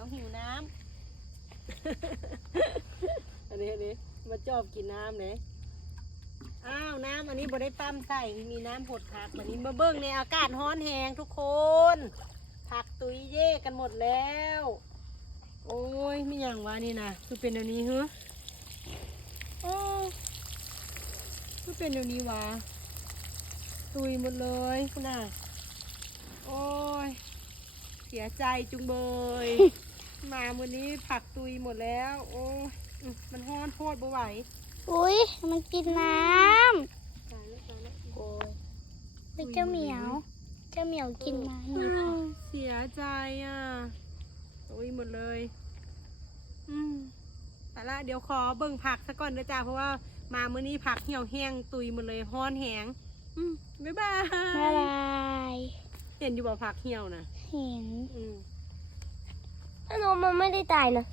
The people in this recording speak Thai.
ยวหิวน้ำ อันนี้มาจอบกินน้ำเลยอ้าวน้ำอันนี้บ่ได้ปั้มใส่มีน้ำผดผักวันนี้มาเบิ้งในอากาศร้อนแหงทุกคนผักตุยเย่กันหมดแล้วโอ้ยไม่อย่างวะนี่นะคือเป็นเดี๋ยวนี้เหรอโอ้คือเป็นเดี๋ยวนี้วะตุยหมดเลยคุณน่ะโอ้ยเสียใจจุงเบย มาวันนี้ผักตุยหมดแล้วโอ้ยมันฮ้อนโพดบ่ไหว อุ้ยมันกินน้ ตายแล้ว ำโอ้ยเป็นเจ้าเหมียวกินมานี่ค่ะ เสียใจอ่ะตุยหมดเลยแต่ละเดี๋ยวขอเบิ่งผักซะก่อนนะจ๊ะเพราะว่ามามื้อนี้ผักเหี่ยวแห้งตุยหมดเลยฮ้อนแหงบ๊ายบาย บ๊ายบาย เห็นอยู่บ่ผักเหี่ยวนะ เห็น อืม ถ้าน้องมันไม่ได้ตายนะ